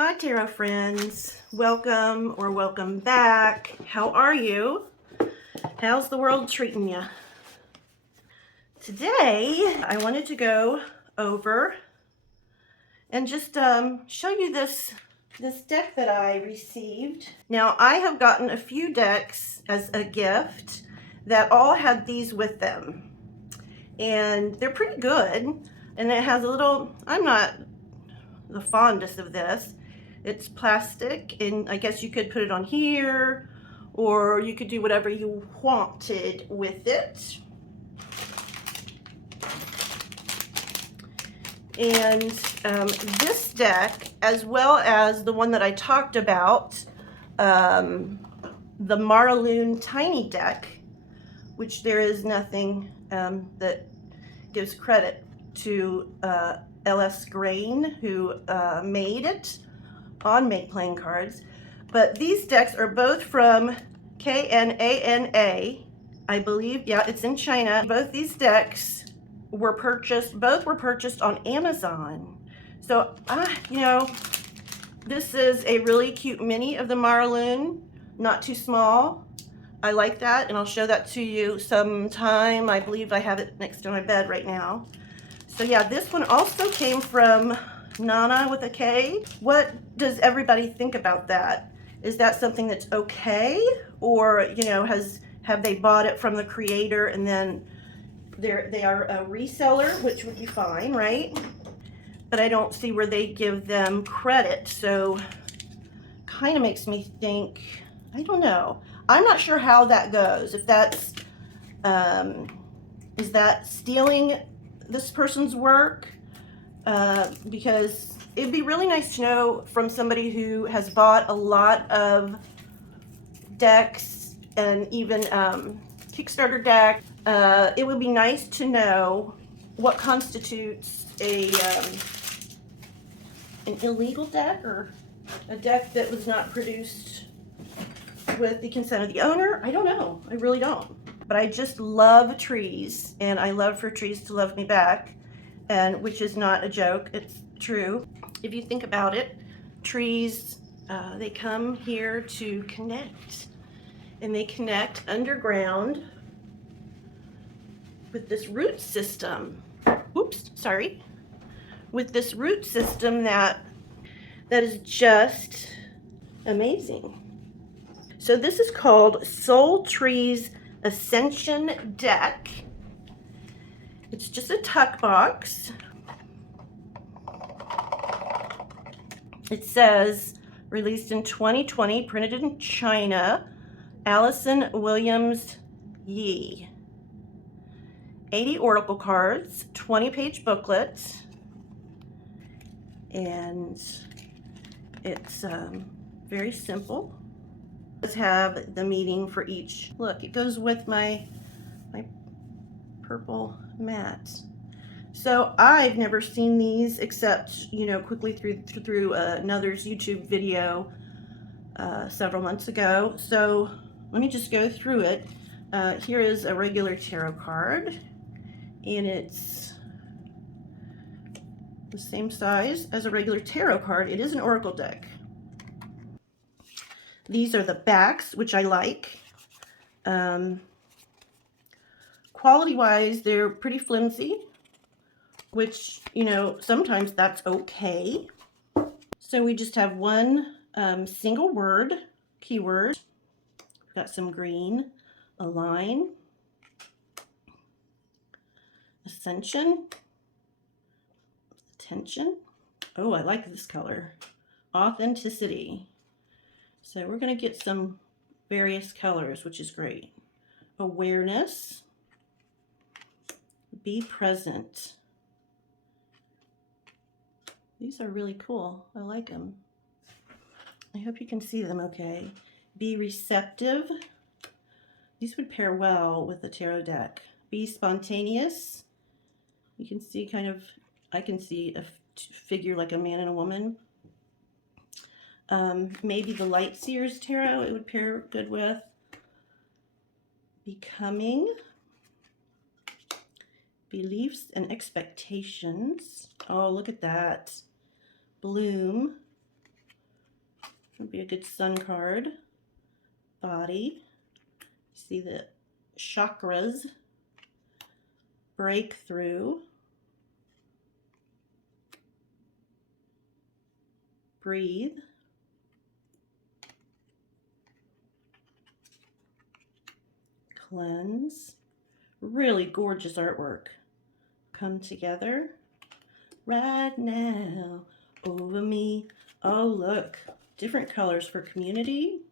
Hi Tarot friends, welcome or welcome back. How are you? How's the world treating you? Today I wanted to go over and just show you this deck that I received. Now I have gotten a few decks as a gift that all had these with them, and they're pretty good. And it has a little, I'm not the fondest of this. It's plastic, and I guess you could put it on here, or you could do whatever you wanted with it. And this deck, as well as the one that I talked about, the Marloon Tiny deck, which there is nothing that gives credit to L.S. Grain, who made it on Make Playing Cards. But these decks are both from KNANA, I believe. Yeah, it's in China. Both these decks were purchased, both were purchased on Amazon. So, this is a really cute mini of the Marloon, not too small. I like that, and I'll show that to you sometime. I believe I have it next to my bed right now. So yeah, this one also came from Nana with a K. What does everybody think about that? Is that something that's okay? Or, have they bought it from the creator and then they are a reseller, which would be fine, right? But I don't see where they give them credit. So kind of makes me think, I don't know. I'm not sure how that goes. If that's, is that stealing this person's work? Because it'd be really nice to know from somebody who has bought a lot of decks and even Kickstarter deck. It would be nice to know what constitutes an illegal deck, or a deck that was not produced with the consent of the owner. I don't know. I really don't. But I just love trees, and I love for trees to love me back, and which is not a joke. It's true. If you think about it, trees, they come here to connect, and they connect underground with this root system. Oops, sorry. With this root system that is just amazing. So this is called Soul Trees Ascension Deck. It's just a tuck box. It says, released in 2020, printed in China, Allyson Williams Yi. 80 oracle cards, 20-page booklet, and it's very simple. It does have the meaning for each. Look, it goes with my purple mat. So I've never seen these except, quickly through another's YouTube video several months ago. So let me just go through it. Here is a regular tarot card, and it's the same size as a regular tarot card. It is an oracle deck. These are the backs, which I like. Quality-wise, they're pretty flimsy, which, sometimes that's okay. So we just have one single word, keyword. We've got some green, a line, ascension, attention. Oh, I like this color. Authenticity. So we're going to get some various colors, which is great. Awareness. Be present. These are really cool. I like them. I hope you can see them okay. Be receptive. These would pair well with the tarot deck. Be spontaneous. You can see I can see a figure like a man and a woman. Maybe the Light Seers Tarot it would pair good with. Becoming. Beliefs and expectations. Oh, look at that. Bloom. Would be a good sun card. Body. See the chakras. Breakthrough. Breathe. Cleanse. Really gorgeous artwork. Come together. Right now. Over me. Oh, look. Different colors for community.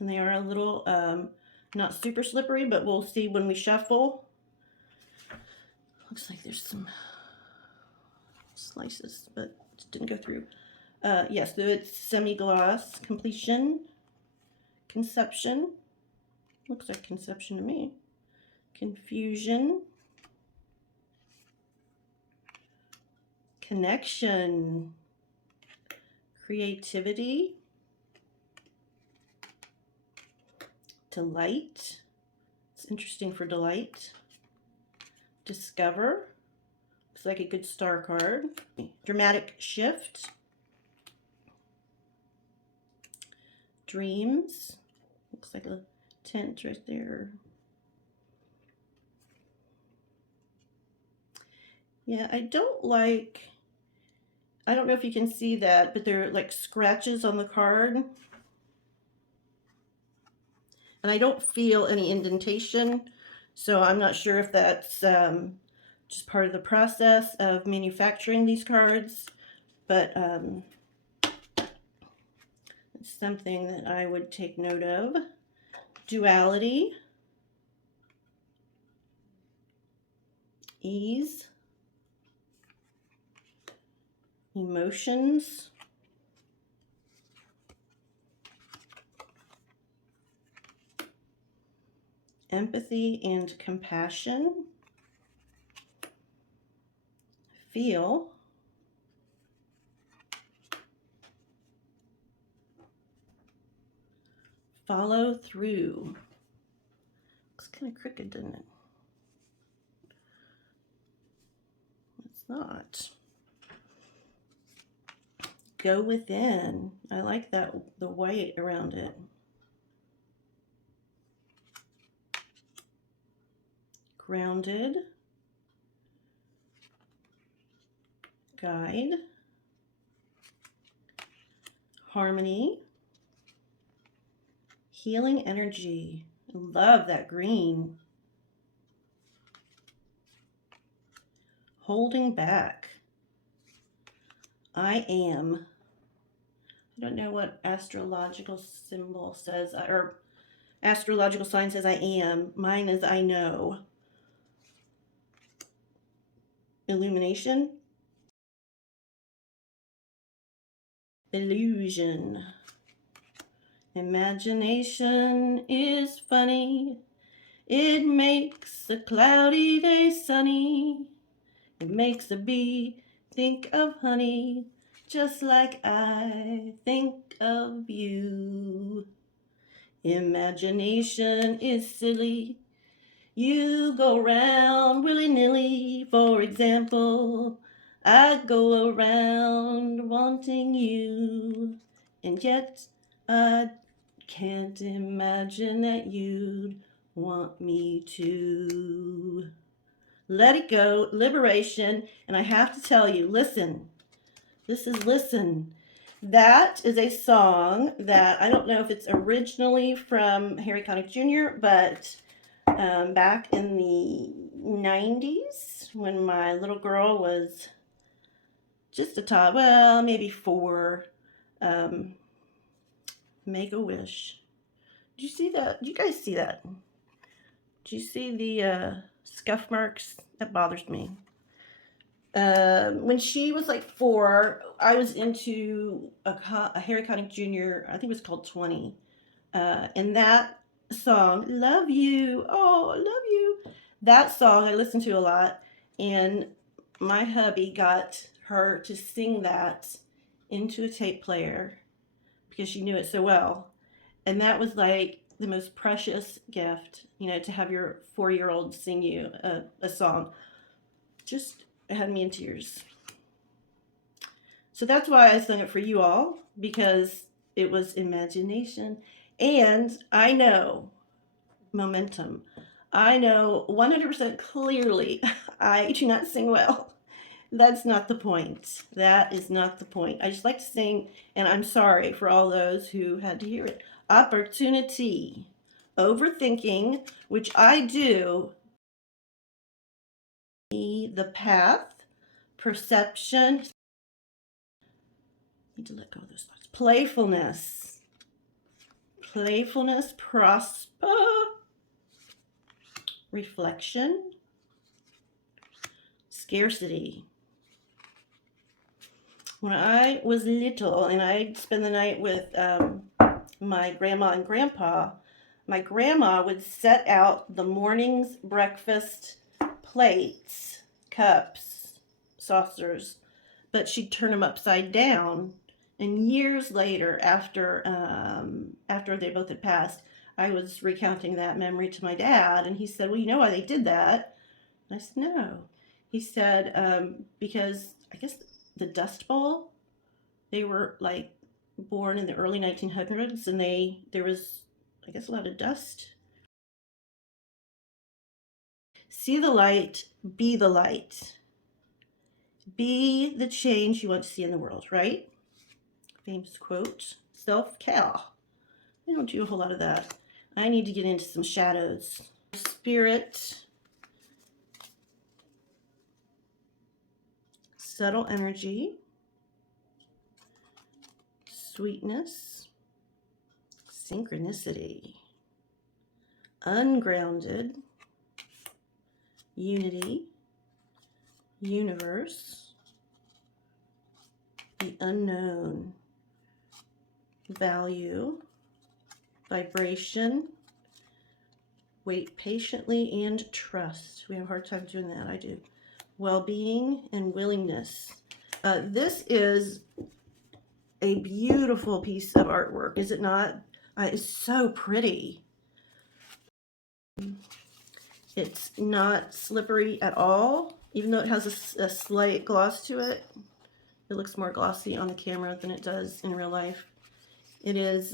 And they are a little, not super slippery, but we'll see when we shuffle. Looks like there's some slices, but it didn't go through. Yes, so it's semi-gloss, completion, conception. Looks like conception to me. Confusion. Connection. Creativity. Delight. It's interesting for delight. Discover. Looks like a good star card. Dramatic shift. Dreams. Looks like a tent right there. Yeah, I don't know if you can see that, but there are like scratches on the card. And I don't feel any indentation, so I'm not sure if that's just part of the process of manufacturing these cards, but it's something that I would take note of. Duality. Ease. Emotions. Empathy and compassion. Feel. Follow through. Looks kind of crooked, doesn't it? It's not. Go within. I like that, the white around it. Grounded. Guide. Harmony. Healing energy. I love that green. Holding back. I am. I don't know what astrological symbol says, or astrological sign says I am. Mine is I know. Illumination. Illusion. Imagination is funny. It makes a cloudy day sunny. It makes a bee think of honey, just like I think of you. Imagination is silly. You go around willy-nilly. For example, I go around wanting you, and yet I can't imagine that you'd want me to. Let it go, liberation. And I have to tell you, listen, this is Listen. That is a song that I don't know if it's originally from Harry Connick Jr., but back in the 90s when my little girl was just a tot, well, maybe 4, Make a Wish. Did you see that? Did you guys see that? Did you see the scuff marks? That bothers me. When she was like 4, I was into a Harry Connick Jr., I think it was called 20. And that song, Love You, oh, I love you. That song I listened to a lot, and my hubby got her to sing that into a tape player because she knew it so well. And that was like the most precious gift, you know, to have your 4-year-old sing you a song. Just had me in tears. So that's why I sung it for you all, because it was imagination. And I know momentum. I know 100% clearly I do not sing well. That's not the point. That is not the point. I just like to sing, and I'm sorry for all those who had to hear it. Opportunity. Overthinking, which I do. The path. Perception. Need to let go of those thoughts. Playfulness. Playfulness. Prosper. Reflection. Scarcity. When I was little and I'd spend the night with my grandma and grandpa, my grandma would set out the morning's breakfast plates, cups, saucers, but she'd turn them upside down. And years later, after they both had passed, I was recounting that memory to my dad, and he said, "Well, you know why they did that?" And I said, "No." He said, "Because I guess the Dust Bowl, they were like born in the early 1900s, and there was, I guess, a lot of dust." See the light, be the light. Be the change you want to see in the world, right? Famous quote. Self-care. I don't do a whole lot of that. I need to get into some shadows. Spirit. Subtle energy. Sweetness. Synchronicity. Ungrounded. Unity. Universe. The unknown. Value. Vibration. Wait patiently and trust. We have a hard time doing that. I do. Well-being and willingness. This is a beautiful piece of artwork, is it not? It's so pretty. It's not slippery at all, even though it has a slight gloss to it. It looks more glossy on the camera than it does in real life. It is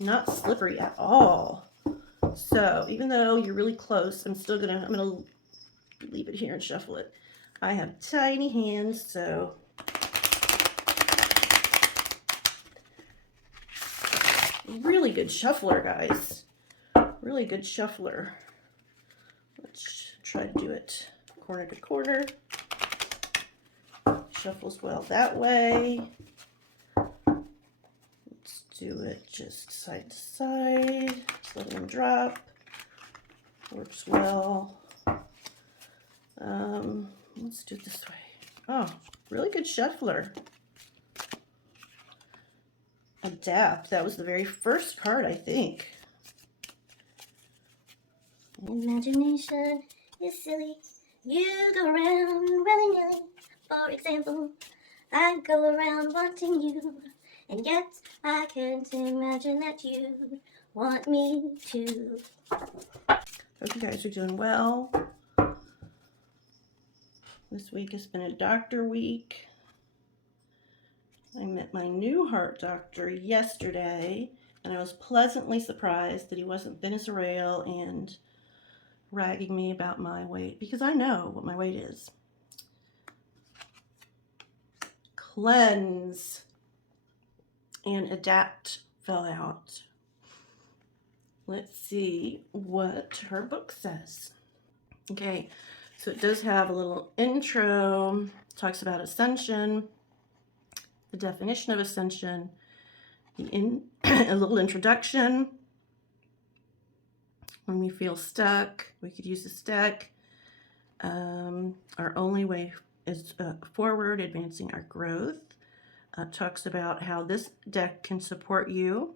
not slippery at all. So even though you're really close, I'm gonna leave it here and shuffle it. I have tiny hands, so really good shuffler, guys. Really good shuffler. Let's try to do it corner to corner. Shuffles well that way. Let's do it just side to side. Just letting them drop. Works well. Let's do it this way. Oh, really good shuffler. Adapt. That was the very first card, I think. Imagination is silly. You go around willy-nilly. For example, I go around wanting you, and yet I can't imagine that you want me to. Hope you guys are doing well. This week has been a doctor week. I met my new heart doctor yesterday, and I was pleasantly surprised that he wasn't thin as a rail and ragging me about my weight, because I know what my weight is. Cleanse and adapt fell out. Let's see what her book says. Okay, so it does have a little intro, talks about ascension, the definition of ascension, a little introduction. When we feel stuck, we could use this deck. Our only way is forward, advancing our growth. Talks about how this deck can support you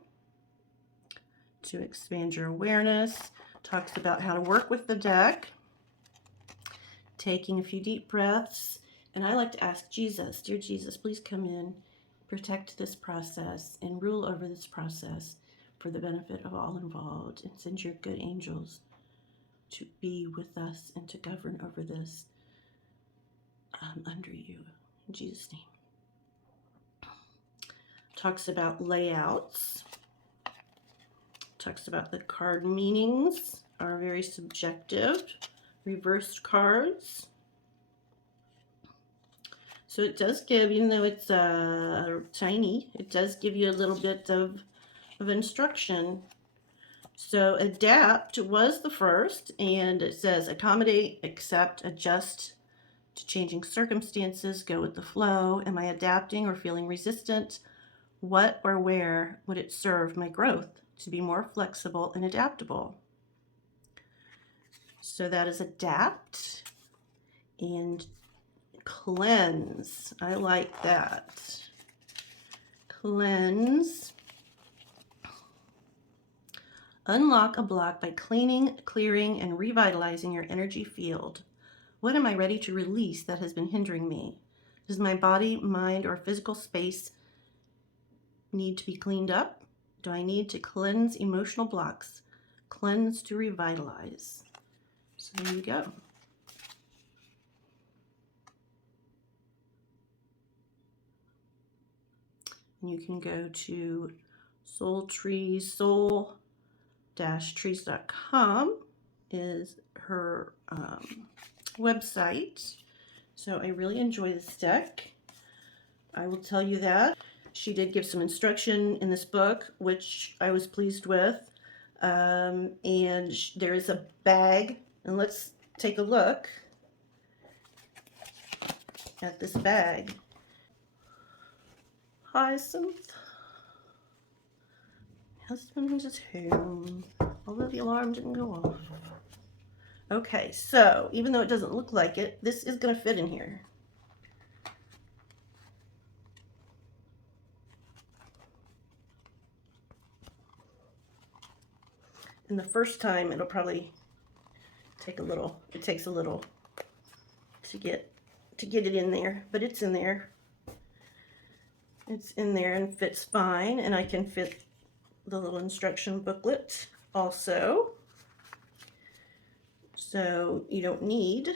to expand your awareness. Talks about how to work with the deck. Taking a few deep breaths. And I like to ask Jesus, dear Jesus, please come in, protect this process, and rule over this process for the benefit of all involved. And send your good angels to be with us and to govern over this under you. In Jesus' name. talks about layouts, talks about the card meanings are very subjective, reversed cards. So it does give, even though it's tiny, it does give you a little bit of instruction. So adapt was the first, and it says accommodate, accept, adjust to changing circumstances, go with the flow. Am I adapting or feeling resistant? What or where would it serve my growth to be more flexible and adaptable? So that is adapt. And cleanse. I like that. Cleanse. Unlock a block by cleaning, clearing, and revitalizing your energy field. What am I ready to release that has been hindering me? Does my body, mind, or physical space need to be cleaned up? Do I need to cleanse emotional blocks? Cleanse to revitalize. So there you go. And you can go to soul-trees.com is her website. So I really enjoy this deck. I will tell you that. She did give some instruction in this book, which I was pleased with. And there is a bag, and let's take a look at this bag. Hyacinth. Husband is home, although the alarm didn't go off. Okay, so even though it doesn't look like it, this is going to fit in here. And the first time it'll probably take a little, it takes a little to get it in there, but it's in there. It's in there and fits fine, and I can fit the little instruction booklet also. So you don't need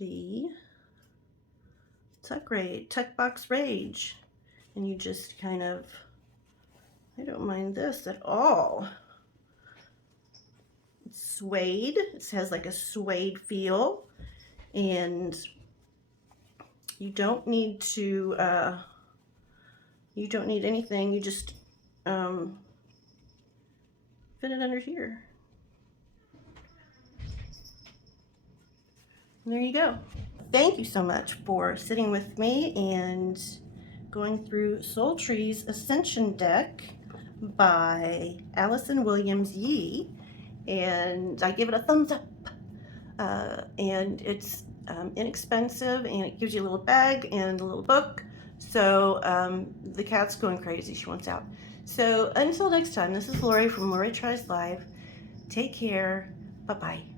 the tuck box rage, and you just kind of, I don't mind this at all. It's suede. It has like a suede feel, and you don't need to you don't need anything. You just fit it under here. And there you go. Thank you so much for sitting with me and going through Soul Trees Ascension deck by Allyson Williams Yee, and I give it a thumbs up. And it's inexpensive, and it gives you a little bag and a little book. So the cat's going crazy. She wants out. So until next time, this is Lori from Lori Tries Live. Take care. Bye-bye.